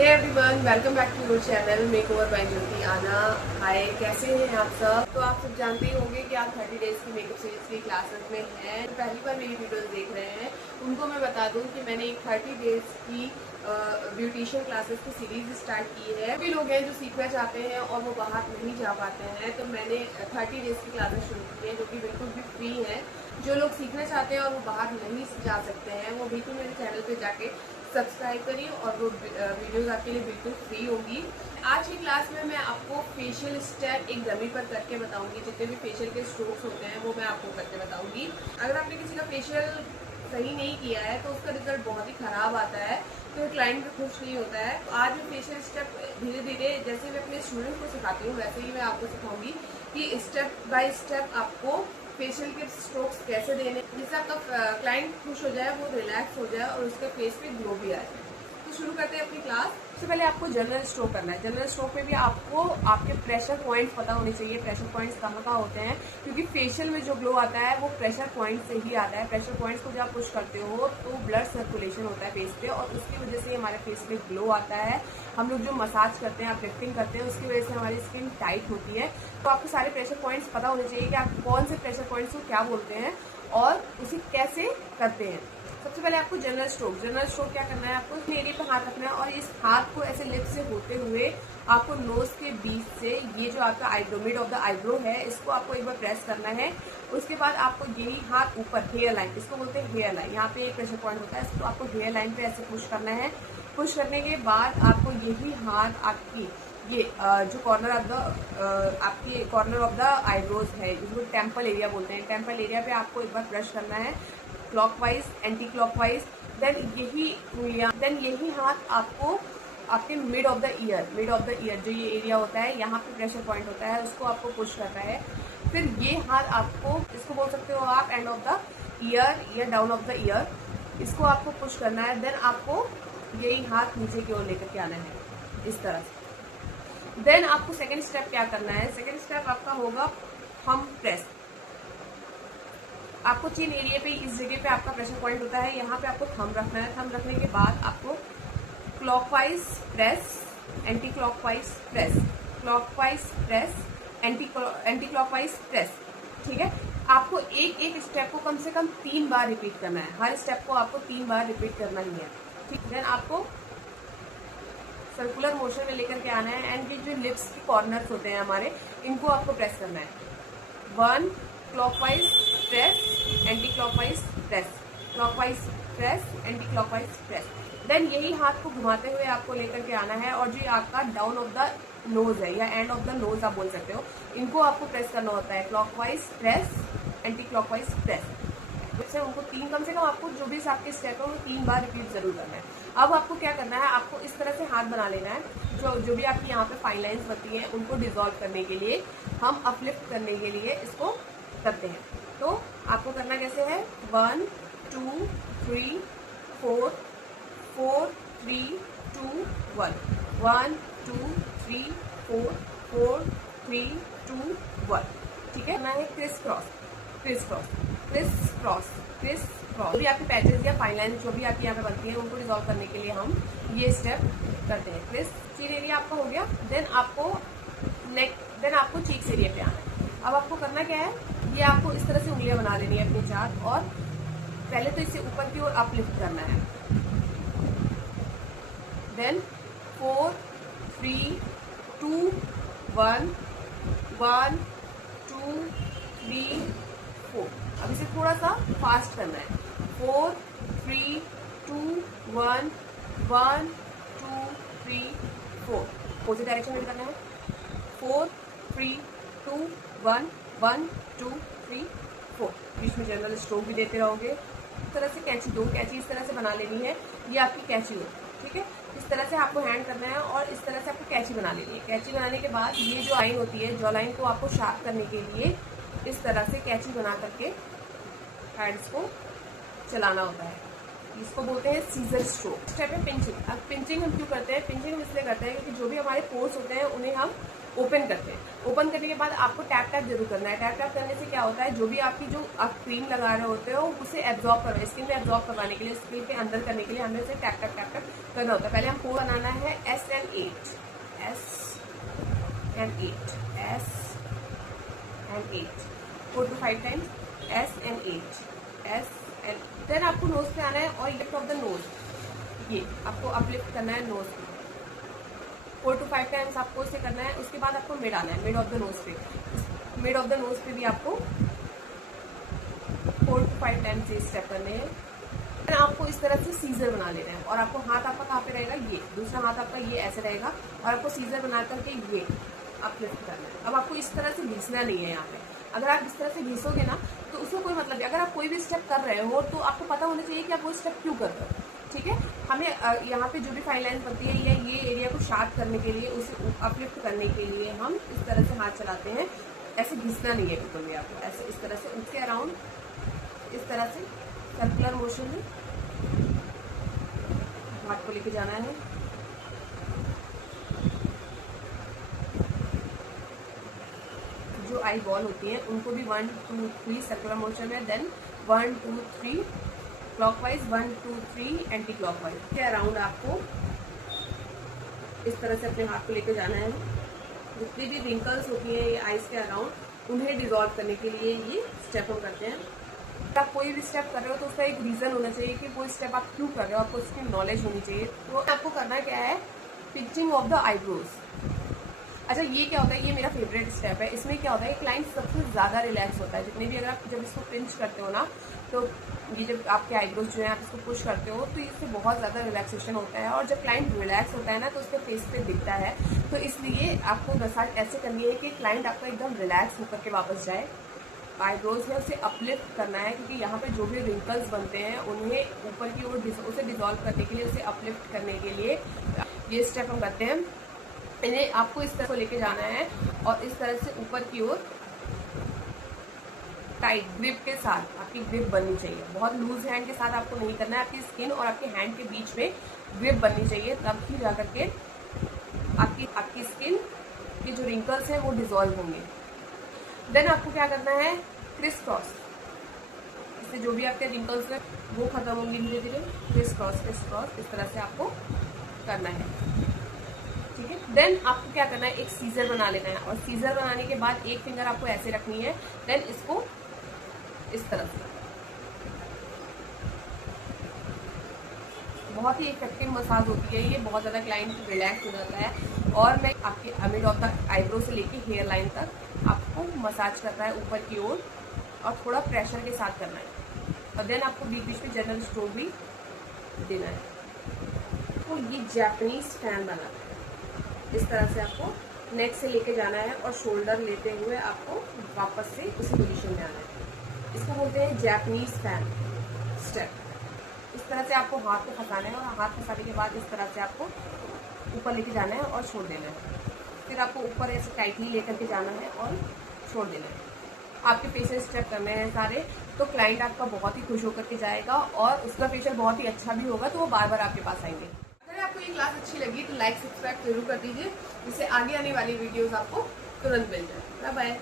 Hey everyone, welcome back to your channel makeover by Jyoti आना। Hi, कैसे हैं आप सब। तो आप सब जानते ही होंगे कि आप 30 डेज की मेकअप सीरीज की क्लासेस में हैं। तो पहली बार मेरी वीडियोस देख रहे हैं उनको मैं बता दूं कि मैंने एक 30 डेज की ब्यूटिशियन क्लासेस की सीरीज स्टार्ट की है। भी लोग हैं जो सीखना चाहते हैं और वो बाहर नहीं जा पाते हैं, तो मैंने 30 डेज की क्लासेस शुरू की है जो कि बिल्कुल भी फ्री है। जो लोग सीखना चाहते हैं और वो बाहर नहीं जा सकते हैं, वो बिल्कुल मेरे चैनल पे जाके सब्सक्राइब करिए और वो वीडियोस आपके लिए बिल्कुल फ्री होगी। आज की क्लास में मैं आपको फेशियल स्टेप एक डमी पर करके बताऊंगी। जितने भी फेशियल के स्ट्रोक्स होते हैं वो मैं आपको करके बताऊंगी। अगर आपने किसी का फेशियल सही नहीं किया है तो उसका रिजल्ट बहुत ही खराब आता है, तो क्लाइंट भी खुश नहीं होता है। तो आज मैं फेशियल स्टेप धीरे धीरे जैसे मैं अपने स्टूडेंट को सिखाती हूँ वैसे ही मैं आपको सिखाऊंगी कि स्टेप बाय स्टेप आपको फेशियल के स्ट्रोक्स कैसे देने, जिससे आपका क्लाइंट खुश हो जाए, वो रिलैक्स हो जाए और उसके फेस पे ग्लो भी आ जाए। तो शुरू करते हैं अपनी क्लास। सबसे पहले आपको जनरल स्ट्रोक करना है। जनरल स्ट्रोक में भी आपको आपके प्रेशर पॉइंट्स पता होने चाहिए। प्रेशर पॉइंट्स कहाँ होते हैं, क्योंकि फेशियल में जो ग्लो आता है वो प्रेशर पॉइंट से ही आता है। प्रेशर पॉइंट्स को जब आप पुश करते हो तो ब्लड सर्कुलेशन होता है फेस पे और उसकी वजह से हमारे फेस पे ग्लो आता है। हम लोग जो मसाज करते हैं, आप लिफ्टिंग करते हैं, उसकी वजह से हमारी स्किन टाइट होती है। तो आपको सारे प्रेशर पॉइंट्स पता होने चाहिए कि आप कौन से प्रेशर पॉइंट्स को क्या बोलते हैं और उसे कैसे करते हैं। सबसे पहले आपको जनरल स्ट्रोक क्या करना है, आपको इस एरिया पे हाथ रखना है और इस हाथ को ऐसे लिप से होते हुए आपको नोज के बीच से ये जो आपका eyebrow, mid of the eyebrow है, इसको आपको एक बार प्रेस करना है। उसके बाद आपको यही हाथ ऊपर हेयर लाइन, इसको बोलते हैं हेयर लाइन, यहाँ पे एक प्रेशर पॉइंट होता है, इसको आपको हेयर लाइन पे ऐसे पुश करना है। पुश करने के बाद आपको यही हाथ आपकी ये जो कॉर्नर ऑफ द आपकी कॉर्नर ऑफ द आईब्रोज है, जिसको टेम्पल एरिया बोलते हैं, टेम्पल एरिया पे आपको एक बार ब्रश करना है क्लॉकवाइज, एंटी क्लॉकवाइज। देन यही हाथ आपको आपके मिड ऑफ द ईयर जो ये एरिया होता है, यहाँ पे प्रेशर पॉइंट होता है, उसको आपको पुश करना है। फिर ये हाथ आपको, इसको बोल सकते हो आप end of the year down of the year, इसको आपको पुश करना है। देन आपको यही हाथ नीचे की ओर लेकर के आना है इस तरह से। देन आपको सेकेंड स्टेप क्या करना है, सेकेंड स्टेप आपका होगा थंब प्रेस। आपको चिन एरिया पे, इस जगह पे आपका प्रेशर पॉइंट होता है, यहाँ पे आपको थंब रखना है। थंब रखने के बाद आपको clockwise press, anti clockwise press, clockwise press, anti clockwise press. ठीक है, आपको एक एक स्टेप को कम से कम 3 बार रिपीट करना है। हर स्टेप को आपको 3 बार रिपीट करना ही है। ठीक, देन आपको सर्कुलर मोशन में लेकर के आना है एंड ये जो लिप्स के कॉर्नर्स होते हैं हमारे, इनको आपको प्रेस करना है। 1 clockwise press, anti clockwise press, clockwise press, anti clockwise press. Then यही हाथ को घुमाते हुए आपको लेकर के आना है और जो आपका डाउन ऑफ द नोज है या एंड ऑफ द नोज आप बोल सकते हो, इनको आपको प्रेस करना होता है। Clockwise press, anti clockwise press. इससे उनको 3, कम से कम आपको जो भी आपके स्टेप है वो 3 बार रिपीट जरूर करना है। अब आपको क्या करना है, आपको इस तरह से हाथ बना लेना है। जो भी आपकी यहाँ पे फाइन लाइन्स बनती हैं उनको डिसॉल्व करने के लिए, हम अपलिफ्ट करने के लिए इसको करते हैं। तो आपको करना कैसे है, 1 2 3 4 4 3 2 1, 1 2 3 4 4 3 2 1। ठीक है, करना है criss cross, criss cross, criss cross, criss cross. जो भी आपके पैचेस या फाइन लाइन जो भी आपकी यहाँ पे बनती है उनको रिजॉल्व करने के लिए हम ये स्टेप करते हैं। क्रिस चिन एरिया आपका हो गया। देन आपको नेक, देन आपको चीक्स एरिया पे आना है। अब आपको करना क्या है, ये आपको इस तरह से उंगलियां बना लेनी है अपने चार, और पहले तो इसे ऊपर की ओर अपलिफ्ट करना है। देन 4 3 2 1, 1 2 3 4। अब इसे थोड़ा सा फास्ट करना है। 4 3 2 1, 1 2 3 4। अपोजिट डायरेक्शन में भी करना है। 4 3 2 1, 1 2 3 4। बीच में जनरल स्ट्रोक भी देते रहोगे। इस तरह से कैंची, 2 कैंची इस तरह से बना लेनी है, ये आपकी कैंची हो। ठीक है, इस तरह से आपको हैंड करना है और इस तरह से आपको कैंची बना लेनी है। कैंची बनाने के बाद ये जो लाइन होती है, जॉ लाइन को आपको शार्प करने के लिए इस तरह से कैंची बना करके हैंड्स को चलाना होता है। इसको बोलते हैं सीजर स्ट्रोक। स्टेप है पिंचिंग। अब पिंचिंग हम क्यों करते हैं? पिंचिंग हम इसलिए करते हैं क्योंकि जो भी हमारे पोर्स होते हैं उन्हें हम ओपन करते हैं। ओपन करने के बाद आपको टैप टैप जरूर करना है। टैप टैप करने से क्या होता है, जो भी आपकी जो आप क्रीम लगा रहे होते हो उसे एब्जॉर्ब करवाए, स्किन में एब्जॉर्ब करवाने के लिए, स्किन के अंदर करने के लिए हमें उसे टैप टैप टैप टैप करना होता है। पहले हम पोर बनाना है SN8, SN8, SN8 4 to 5 times SN8, SN। Then आपको नोज पे आना है और लिफ्ट ऑफ द नोज, ये आपको अपलिफ्ट करना है नोज पे 4 to 5 टाइम्स आपको इसे करना है। उसके बाद आपको मिड आना है, मिड ऑफ द नोज पे, मिड ऑफ द नोज पे भी आपको 4 to 5 टाइम्स ये स्टेप करने हैं। फिर आपको इस तरह से सीजर बना लेना है और आपको हाथ आपका कहाँ पे रहेगा, ये दूसरा हाथ आपका ये ऐसे रहेगा और आपको सीजर बना करके ये अपलिफ्ट करना है। अब आपको इस तरह से घिसना नहीं है यहाँ पे। अगर आप इस तरह से घिसोगे ना तो उसमें कोई मतलब नहीं। अगर आप कोई भी स्टेप कर रहे हो तो आपको पता होना चाहिए कि आप वो स्टेप क्यों कर रहे हो, ठीक है। हमें यहाँ पे जो भी फाइन लाइन बनती है या ये एरिया को शार्प करने के लिए, उसे अपलिफ्ट करने के लिए हम इस तरह से हाथ चलाते हैं। ऐसे घिसना नहीं है बिल्कुल भी आपको। ऐसे इस तरह से उठ के अराउंड इस तरह से सर्कुलर मोशन में हाथ को लेके जाना है। जो आई बॉल होती है उनको भी 1 2 3 सर्कुलर मोशन में, देन 1 2 3 क्लॉकवाइज, 1 2 3 एंटी क्लॉकवाइज के अराउंड आपको इस तरह से अपने हाथ को लेके जाना है। जितनी भी रिंकल्स होती हैं ये आईज के अराउंड, उन्हें डिजॉल्व करने के लिए ये स्टेप हम करते हैं। आप कोई भी स्टेप कर रहे हो तो उसका एक रीजन होना चाहिए कि वो स्टेप आप क्यों कर रहे हो, आपको उसकी नॉलेज होनी चाहिए। तो आपको करना क्या है, पिंचिंग ऑफ द आईब्रोज। अच्छा, ये क्या होता है, ये मेरा फेवरेट स्टेप है। इसमें क्या होता है, क्लाइंट सबसे ज़्यादा रिलैक्स होता है। जितने भी अगर आप जब इसको पिंच करते हो ना, तो ये जब आपके आईब्रोज जो है आप इसको पुश करते हो तो इससे बहुत ज़्यादा रिलैक्सेशन होता है। और जब क्लाइंट रिलैक्स होता है ना तो उसके फेस पे दिखता है। तो इसलिए आपको मसाज ऐसे करनी है कि क्लाइंट आपका एकदम रिलैक्स होकर के वापस जाए। आईब्रोज है उसे अपलिफ्ट करना है क्योंकि यहाँ पे जो भी रिंकल्स बनते हैं उन्हें ऊपर की ओर उसे डिजॉल्व करने के लिए, उसे अपलिफ्ट करने के लिए ये स्टेप हम करते हैं। इन्हें आपको इस तरह को लेके जाना है और इस तरह से ऊपर की ओर टाइट ग्रिप के साथ आपकी ग्रिप बननी चाहिए। बहुत लूज हैंड के साथ आपको नहीं करना है। आपकी स्किन और आपके हैंड के बीच में ग्रिप बननी चाहिए, तब ही जा करके आपकी स्किन के जो रिंकल्स हैं वो डिजॉल्व होंगे। देन आपको क्या करना है, क्रिस क्रॉस। इससे जो भी आपके रिंकल्स हैं वो खत्म होंगे धीरे धीरे। क्रिस क्रॉस इस तरह से आपको करना है, ठीक है। देन आपको क्या करना है, एक सीजर बना लेना है और सीजर बनाने के बाद एक फिंगर आपको ऐसे रखनी है। देन इसको इस तरह से, बहुत ही इफेक्टिव मसाज होती है ये। बहुत ज़्यादा क्लाइंट रिलैक्स हो जाता है। और मैं आपके मिड ऑफ द आईब्रो से लेके हेयर लाइन तक आपको मसाज करना है ऊपर की ओर और थोड़ा प्रेशर के साथ करना है। और देन आपको बीच बीच में जनरल स्ट्रोक भी देना है। तो ये जापानीज फैन बनाना है। इस तरह से आपको नेक से लेके जाना है और शोल्डर लेते हुए आपको वापस से उसी पोजीशन में आना है। इसको बोलते हैं जापानीज फैन स्टेप। इस तरह से आपको हाथ को फंसाना है और हाथ फंसाने के बाद इस तरह से आपको ऊपर लेके जाना है और छोड़ देना है। फिर आपको ऊपर ऐसे टाइटली लेकर के जाना है और छोड़ देना है। आपके फेशियल स्टेप करने हैं सारे, तो क्लाइंट आपका बहुत ही खुश होकर के जाएगा और उसका फेशियल बहुत ही अच्छा भी होगा, तो वो बार बार आपके पास आएंगे। अगर आपको ये क्लास अच्छी लगी तो लाइक सब्सक्राइब जरूर कर दीजिए, जिससे आगे आने वाली वीडियोस आपको तुरंत मिल जाए। Bye bye.